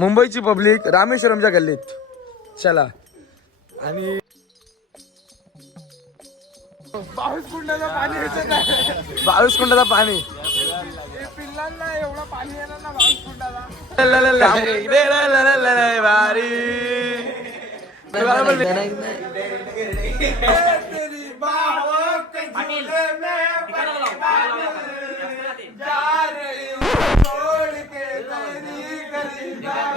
मुंबईची पब्लिक रामेश्वरमच्या गल्लीत. चला. आणि बावीस कुंडाचं पाणी येतं बावीस कुंडाचा पाणी. पिल्लांना एवढं पाणी येणार ना बावीस कुंडाला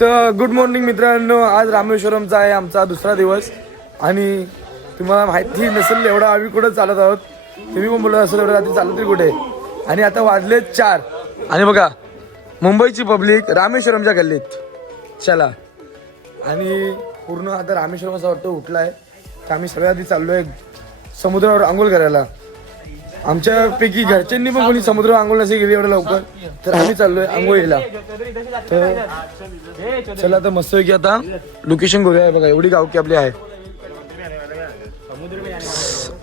तर गुड मॉर्निंग मित्रांनो आज रामेश्वरमचा आहे आमचा दुसरा दिवस. आणि तुम्हाला माहिती नसेल एवढं आम्ही कुठं चालत आहोत. तुम्ही पण बोलत असेल एवढं रात्री चालत तरी कुठे? आणि आता वाजले चार. आणि बघा मुंबईची पब्लिक रामेश्वरमच्या गल्लीत. चला. आणि पूर्ण आता रामेश्वरम असं वाटतं उठला आहे तर आम्ही सगळ्या आधी चाललो आहे समुद्रावर आंघोळ करायला. आमच्यापैकी घरच्यांनी पण कोणी समुद्र आंघोळ नसेल गेली एवढं लवकर? तर आम्ही चाललोय आंघोळीला. तर चला तर मस्त की आता लोकेशन बघूया. बघा एवढी गावकी आपली आहे.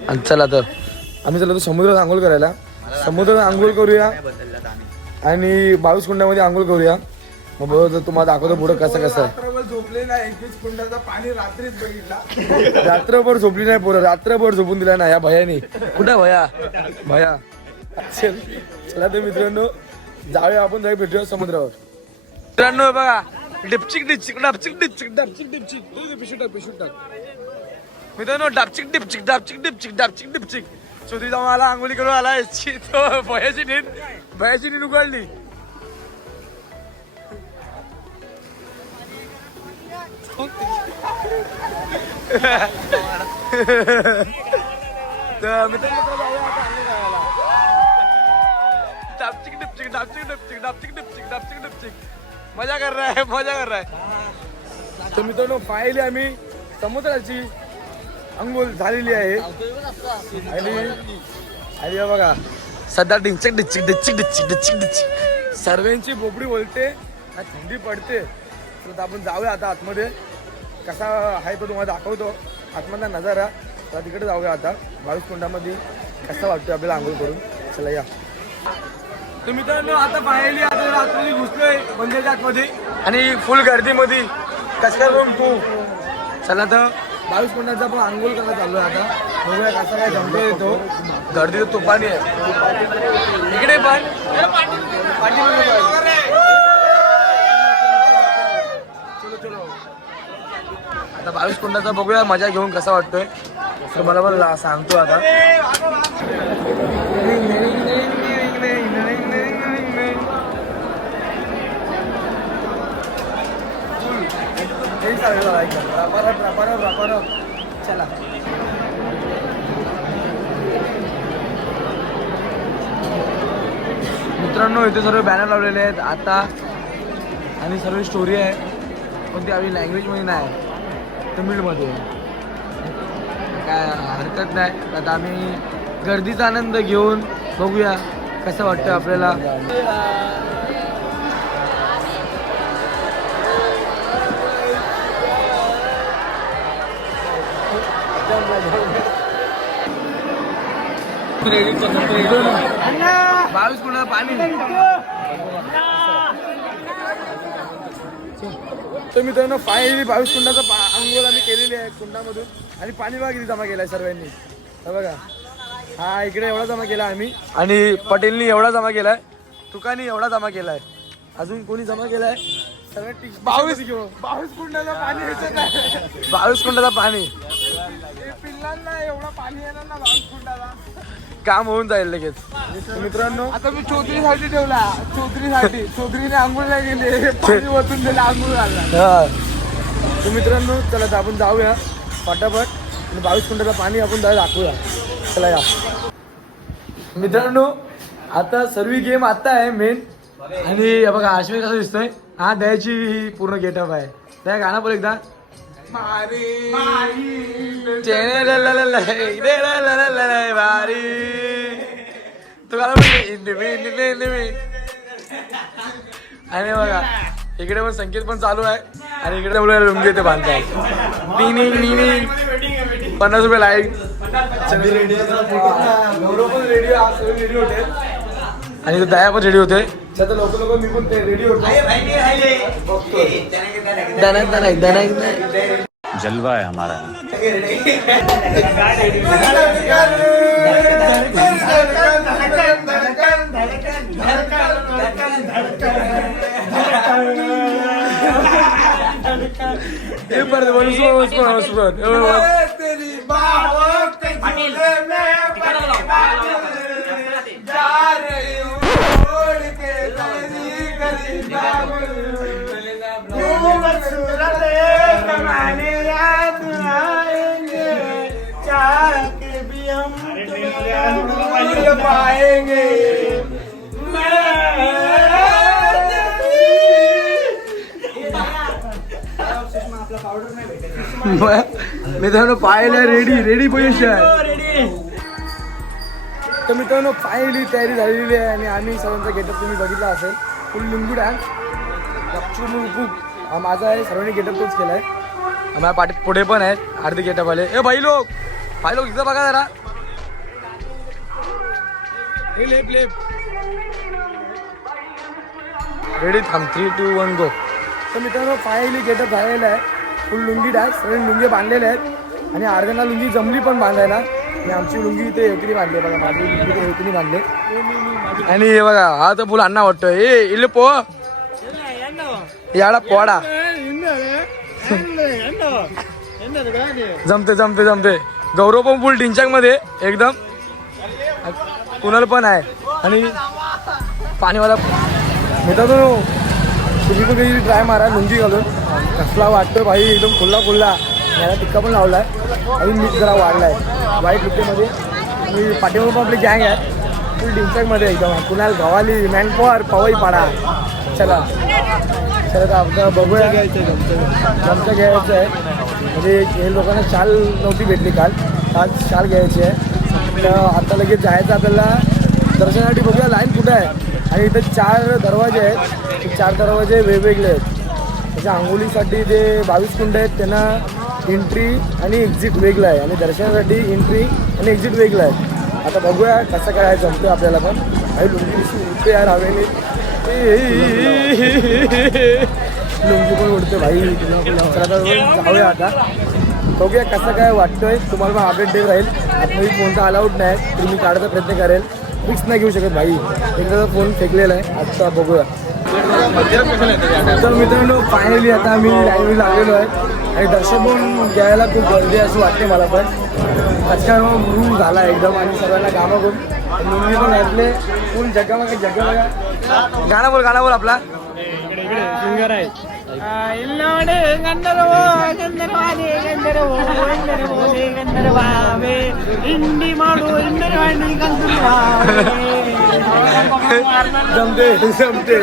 आणि चला तर आम्ही चला तर समुद्रात आंघोळ करायला. समुद्रात आंघोळ करूया. आणि बावीस कुंडामध्ये आंघोळ करूया. मग बघा तुम्हाला दाखवतो पुढं कसं कसं आहे. झोपले नाही एकवीस पाणी रात्रीच बघितला. रात्रभर झोपली नाही पोरं रात्रभर झोपून दिला ना या भयाने. कुठं भया? भया. चल चला तर मित्रांनो जाऊया आपण जाऊ भेटूया समुद्रावर. मित्रांनो बघा डिपचिक डिपचिक डापचिक डिपचिक डापचिक डिपचिक पिशू टाक पिशू टाक. मित्रांनो डापचिक डिपचिक डापचिक डिपचिक डापचिक डिपचिक चौधरी जाऊन आला आंघोळी करून आला तो भयाची नीट भयाची नीट उघडली. तर मित्रांनो चला जाऊया आता आंघोळ करायला. डापचिक डिपचिक डापचिक डिपचिक डापचिक डिपचिक डापचिक डिपचिक मजा कर रहा है मजा कर रहा है. तर मित्रांनो पाहिली आम्ही समुद्राची अंघोळ झालेली आहे. आणि आणि बघा. सध्या डिंचक डिचिक डिचिक डिचिक डिचिक डिचिक सर्वांची बोबडी बोलते आणि थंडी पडते. तर आपण जाऊया आता आतमध्ये. कसा आहे तो तुम्हाला दाखवतो. आतमधला नजारा. तर तिकडे जाऊया आता. बावीस कुंडामध्ये वाटतो वाटतं आपल्याला आंघोळ करून? चला या. तर मित्रांनो आता पाहिली आता आतमध्ये घुसलोय मंदिराच्या आतमध्ये आणि फुल गर्दीमध्ये. कसं काय करून तू? चला तर बावीस कुंडाचा पण आंघोळ करायला चाललोय आता. बघूया कसा काय जमतो येतो गर्दी तर तुफानी आहे. इकडे पण. पाठी पण. चलो चलो आता बावीस कुंडाचा बघूया मजा घेऊन कसा वाटतोय. तर मला पण सांगतो आता. चला मित्रांनो इथे सर्व बॅनर लावलेले आहेत. आता आणि सर्व स्टोरी आहे. पण ती आपली लँग्वेजमध्ये नाही. आहे तमिळमध्ये. काय हरकत नाही. आता आम्ही गर्दीचा आनंद घेऊन बघूया कसं वाटतं आपल्याला. बावीस कुणा पाणी. तर मित्रांनो फायनली बावीस कुंडाचा पा अंघोळ आम्ही केलेली आहे कुंडामधून. आणि पाणी बघा किती जमा केलाय सर्वांनी. हे बघा. हा इकडे एवढा जमा केला आम्ही. आणि पटेलनी एवढा जमा केलाय तुकानी एवढा जमा केलाय. अजून कोणी जमा केलाय? बावीस घेऊ बावीस कुंडाचं पाणी बावीस कुंडाचा पाणी. हे पिल्लांना एवढं पाणी येणार ना बावीस कुंडाला? काम होऊन जाईल लगेच. तर मित्रांनो आता मी चौधरीसाठी ठेवला. चौधरीसाठी. चौधरीने आंघोळला गेले पाणी वतून दिलं आंघोळ घालला. हा. तर मित्रांनो चला आता आपण जाऊया. फटाफट आणि बावीस कुंडाचं पाणी आपण जाऊ दाखवूया. चला या. मित्रांनो आता सर्व गेम आता आहे मेन आणि हे बघा आश्विन कसं दिसतोय? हा द्यायची पूर्ण गेटअप आहे. त्या गाणं बोल एकदा. भारी भारी आणि बघा इकडे पण संगीत पण चालू आहे आणि इकडे मुलं लुंगी ते बांधतात पन्नास रुपये लाइट आणि दया पण रेडी होते रेडी जलवा है हमारा। जा रही हूँ। उस्मान मित्रांनो पाहायला रेडी रेडी पोझिशन तर मित्रांनो फायनली तयारी झालेली आहे आणि आम्ही सर्वांचा गेटअप तुम्ही बघितला असेल. फुल लिंबू डान्स हा माझा आहे सर्वांनी गेटअप तोच आहे माझ्या पाठी पुढे पण आहेत अर्धे गेटअप आले ए भाई लोक! भाई लोक इथं बघा जरा. रेडी थांब थ्री टू वन गो तर मित्रांनो फायनली गेटअप झालेला आहे. फुल लुंगी डान्स सगळे लुंगे बांधलेले आहेत. आणि अर्ध्यांना लुंगी जमली पण बांधायला. आणि आमची लुंगी इथे हेकनी बांधली बघा माझी लुंगी इथे हेकनी बांधले आणि हे बघा हा तर फुल अण्णा वाटतोय. ए इले पो. याडा पोडा. जमते जमते जमते. गौरव पण फुल टिंचाकमध्ये एकदम. कुणाल पण आहे. आणि पाणीवाला मित्रांनो तुम्ही कधी ट्राय मारा लुंगी घालून. कसला वाटतोय भाई एकदम खुल्ला खुल्ला याला टिक्का पण लावला आहे आणि मीठ जरा वाढला आहे वाईट लुकेमध्ये मी पाठीवर पण आपली गँग आहे. फुल डिंचकमध्ये एकदम. कुणाल गव्हाली मॅनपॉर पवई पाडा. चला. चला तर आपलं बघूया. घ्यायचं आमचं घ्यायचं आहे. म्हणजे हे लोकांना शाल नव्हती भेटली काल. आज शाल घ्यायची आहे. तर आता लगेच जायचं आपल्याला. दर्शनासाठी बघूया लाईन कुठं आहे. आणि इथं चार दरवाजे आहेत. ते चार दरवाजे वेगवेगळे आहेत. त्याच्या आंघोळीसाठी जे बावीस कुंड आहेत त्यांना एंट्री आणि एक्झिट वेगळं आहे. आणि दर्शनासाठी एंट्री आणि एक्झिट वेगळं आहे. आता बघूया कसं काय जमतं आपल्याला पण. काही लुंगी उडते यार हवेने लुंगी पण उडते भाई. जाऊया आता. बघूया कसं काय वाटतंय. तुम्हाला पण अपडेट देत राहील. आतमध्ये फोनचा अलाउड नाही. तुम्ही काढायचा प्रयत्न करेल. फिक्स नाही घेऊ शकत भाई. एकदा फोन फेकलेला आहे. आता बघूया. तर मित्रांनो फायनली आता आम्ही लायब्ररी लागलेलो आहे. आणि दर्शन पण घ्यायला खूप गर्दी असं वाटते मला पण. आजकाल रूम झाला एकदम आणि सगळ्यांना कामं करून मुली पण ऐकले. फुल जगा बघा जगा गाणं बोल गाणं बोल आपला. जमते जमते.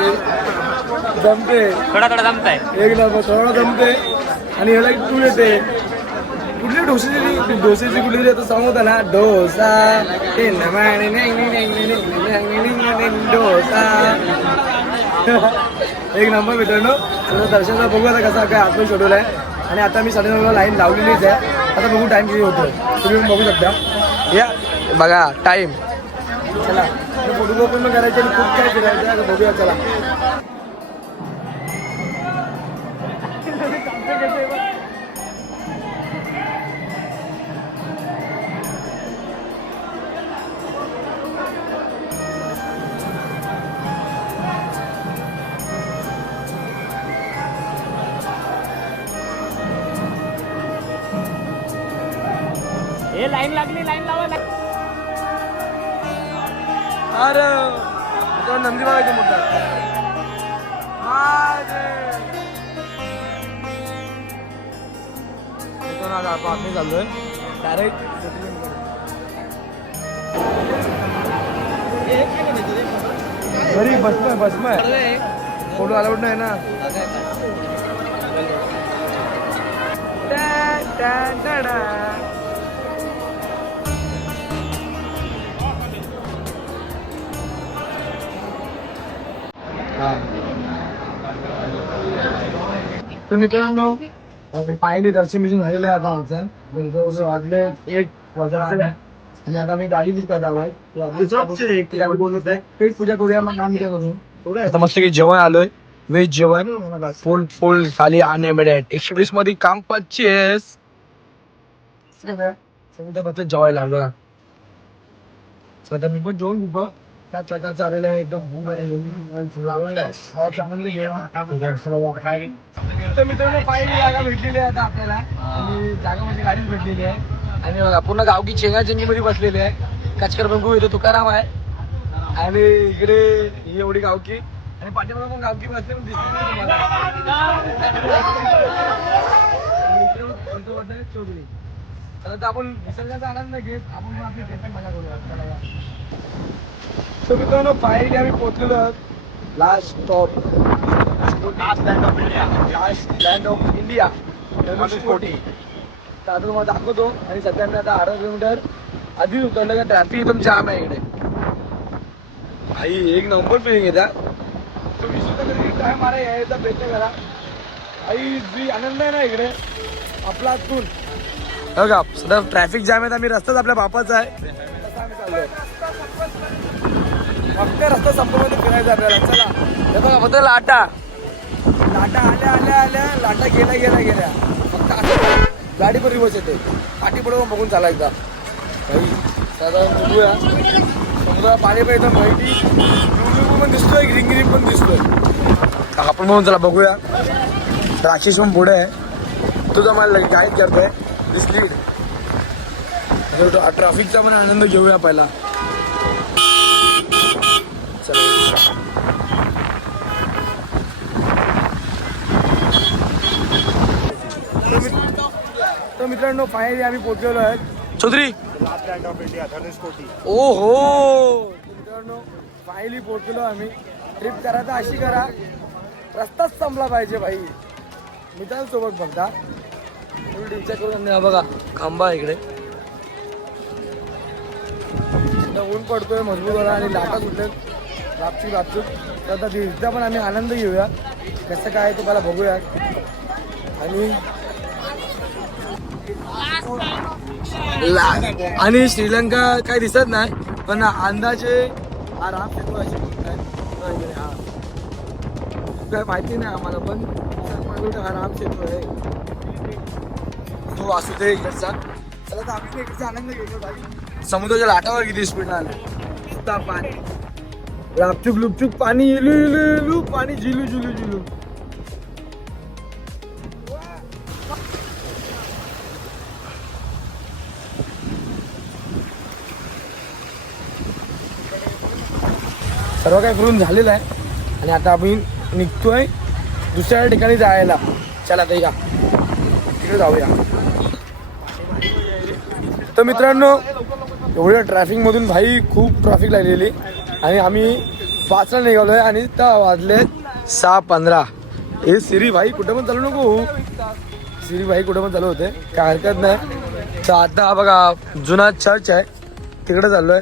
जमते थोडा थोडा जमताय एक नंबर थोडा जमते आणि ह्याला एक टूल येते कुठली डोसेची डोसेची कुठली तरी आता सांग होता ना डोसा ते नमाने नेंग नेंग नेंग नेंग नेंग नेंग नेंग नेंग डोसा एक नंबर मित्रांनो आता दर्शनाचा बघू आता कसा काय आतून शेड्यूल आहे आणि आता मी साडेनऊला लाईन लावलेलीच आहे आता बघू टाईम किती होतो तुम्ही बघू शकता या बघा टाईम चला फोटो पण करायचे आणि खूप काय फिरायचं बघूया चला लाईन लागली लाईन लावा अरे नंदी बघायचे चाललोय. डायरेक्ट घरी बसमय बसमय फोटो अलाउड नाही ना. टॅन टॅडा. तर मित्रांनो पाहिली दर्शन मिशन झालेलं आहे आता आमचं जवळजवळ वाजले एक वाजता आणि आता मी गाडी करत आलोय पेट पूजा करूया मग काय करू आता मस्त की जेवण आलोय व्हेज जेवण फुल फुल थाली अनलिमिटेड एकशे वीस मध्ये काम पच्चीस सगळं जेवायला लागलो सध्या मी पण जेवण खूप त्याच प्रकारचं आलेलं आहे एकदम चांगलं. तर मित्रांनो पाहिली जागा भेटलेली आहे आता आपल्याला आणि जागामध्ये गाडीच भेटलेली आहे. आणि बघा पूर्ण गावकी चेंगाचेंगी मध्ये बसलेली आहे. कचकर बंगू इथे तुकाराम आहे. आणि इकडे ही एवढी गावकी. आणि पाठीमागे पण गावकी बसले दिसते चौधरी. तर आपण निसर्गाचा आनंद घेत आपण पण आपली ट्रेकिंग मजा करूया. तर मित्रांनो फायनली आम्ही पोहोचलेलो आहोत. Last stop last land of India Dhanushkodi तर आता तुम्हाला दाखवतो. आणि मी आता अठरा किलोमीटर आधीच उतरलं का ट्रॅफिक एकदम जाम आहे इकडे. भाई एक नंबर फिलिंग येत्या तुम्ही सुद्धा कधी ट्राय मारा यायचा प्रयत्न करा. आई जी आनंद आहे ना इकडे आपला आतून बघा सध्या ट्रॅफिक जाम आहे आम्ही रस्ताच आपल्या बापाचा आहे. फक्त रस्ता संपमध्ये फिरायचा आपल्याला. चला. हे बघा फक्त लाटा. लाटा आल्या आल्या आल्या. लाटा गेल्या गेल्या गेल्या. फक्त असं गाडी पण रिवर्स येते. पाठी पडून बघून चाला एकदा. भाई साधारण बघूया. समुद्रात पाणी पण एकदम माहिती पण दिसतोय ग्रीन ग्रीन पण दिसतोय. आपण म्हणून चला बघूया. राक्षस पण पुढे आहे. तुझा मला गाईड करतोय. दिस लीड ट्रॅफिकचा पण आनंद घेऊया पहिला. तर मित्र- तर मित्रांनो फायनली आम्ही पोहोचलेलो आहे चौधरी. ओ हो मित्रांनो फायनली पोहोचलो आम्ही. ट्रिप करा तर अशी करा. रस्ताच संपला पाहिजे भाई. मित्रांसोबत बघता. तुम्ही विचार करून हा बघा. खांबा इकडे. ऊन पडतोय मजबूत झाला आणि लाटा सुटलेत रापचूक रापचूक तर आता दिवसा पण आम्ही आनंद घेऊया. कसं काय तुम्हाला बघूया. आणि आणि श्रीलंका काय दिसत नाही पण अंदाजे हा राम सेतू अशी हा, काय माहिती नाही आम्हाला पण मला हा राम सेतू आहे. तो असू दे इकडचा. चला तर आम्ही इकडचा आनंद घेतो भाई समुद्राच्या लाटावर किती स्पीड आला पाणी. लापचूक लुपचूक पाणी इलू इलू इलू पाणी झिलू झिलू झिलू. सर्व काही करून झालेलं आहे. आणि आता आम्ही निघतोय दुसऱ्या ठिकाणी जायला. चला आता या. तिकडे जाऊया. तर मित्रांनो एवढ्या ट्रॅफिकमधून भाई खूप ट्रॅफिक लागलेली आणि आम्ही पाचला आहे आणि त्या वाजले सहा पंधरा. हे सिरी भाई कुठं पण चालू नको सिरी भाई कुठं पण चालू होते. काय हरकत नाही. तर आता हा बघा जुना चर्च आहे. तिकडे आहे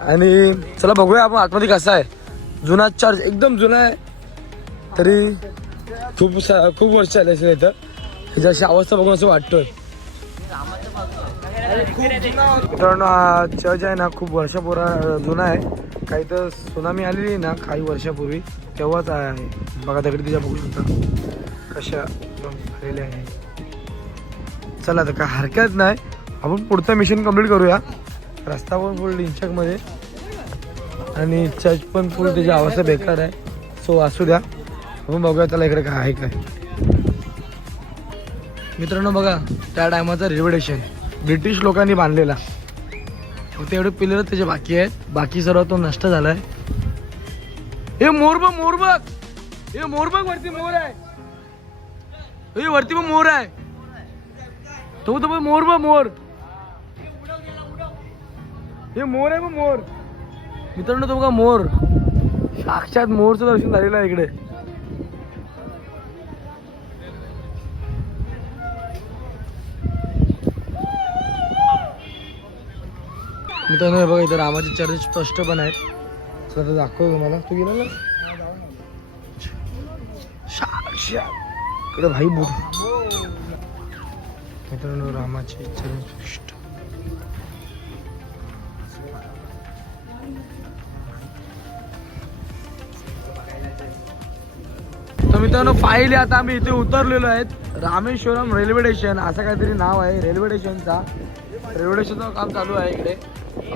आणि चला बघूया आपण आतमध्ये कसा आहे. जुना चर्च एकदम जुना आहे. तरी खूप सा- खूप वर्ष आले असेल इथं. ह्याची अशी अवस्था बघून असं वाटतोय. मित्रांनो हा चर्च आहे ना खूप वर्षापूर्वा जुना आहे. काही तर सुनामी आलेली ना काही वर्षापूर्वी. तेव्हाच आहे. बघा दगडी तिच्या बघू शकता. कशा झालेल्या आहे. चला तर काय हरकत नाही. आपण पुढचं मिशन कंप्लीट करूया. रस्ता पण फुलमध्ये आणि चर्च पण फुल त्याची अवस्था बेकार आहे. सो असू द्या. आपण बघूया त्याला इकडे काय आहे काय. मित्रांनो बघा त्या टायमाचा रिव्हडेशन ब्रिटिश लोकांनी बांधलेला. फक्त एवढे पिलर त्याचे बाकी आहेत. बाकी सर्व तो नष्ट झालाय. हे मोर बघ मोर बघ. हे मोर बघ वरती मोर आहे. हे वरती पण मोर आहे. तो तो मोर बघ मोर. हे मोर आहे बघ मोर. मित्रांनो तो बघा मोर. साक्षात मोरचं दर्शन झालेलं आहे इकडे. मित्रांनो हे बघा इथं रामाचे चरण स्पष्ट पण आहेत. चला दाखव दाखवतो तुम्हाला. तू गेला ना? शा इकडे भाई बोल मित्रांनो रामाचे चरण स्पष्ट. तर मित्रांनो फायली आता आम्ही इथे उतरलेलो आहेत. रामेश्वरम रेल्वे स्टेशन असं काहीतरी नाव आहे. रेल्वे स्टेशनचा रेल्वे स्टेशनचं काम चालू आहे इकडे.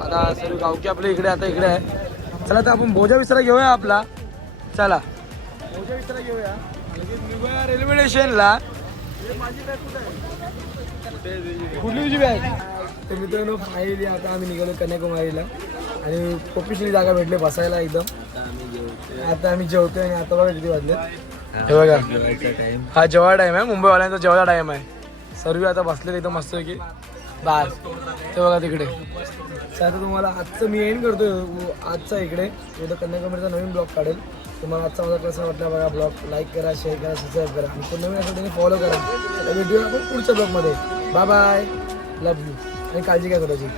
आता सर्व गावकी आपले इकडे आता इकडे आहे. चला तर आपण भोजा विसरा घेऊया आपला. चला. भोजा विसरा घेऊया. निघूया रेल्वे स्टेशनला कुठली तुझी बॅग तर मित्रांनो फायली आता आम्ही निघालो कन्याकुमारीला. आणि ऑफिशियली जागा भेटले बसायला एकदम. आता आम्ही जेवतोय आणि आता बघा किती वाजले हे बघा. हा जेव्हा टाइम आहे मुंबईवाल्यांचा जेव्हा टाइम आहे. सर्व आता बसलेले एकदम मस्त की बास. ते बघा तिकडे. तर आता तुम्हाला आजचं मी एंड करतोय. आजचा इकडे. उद्या कन्याकुमारीचा नवीन ब्लॉग काढेल. तुम्हाला आजचा माझा कसा वाटला बघा ब्लॉग लाईक करा शेअर करा सबस्क्राईब करा. आणि तो नवीन असं फॉलो करा. भेटूया आपण पुढच्या ब्लॉगमध्ये. बाय बाय लव यू आणि काळजी घ्या स्वतःची.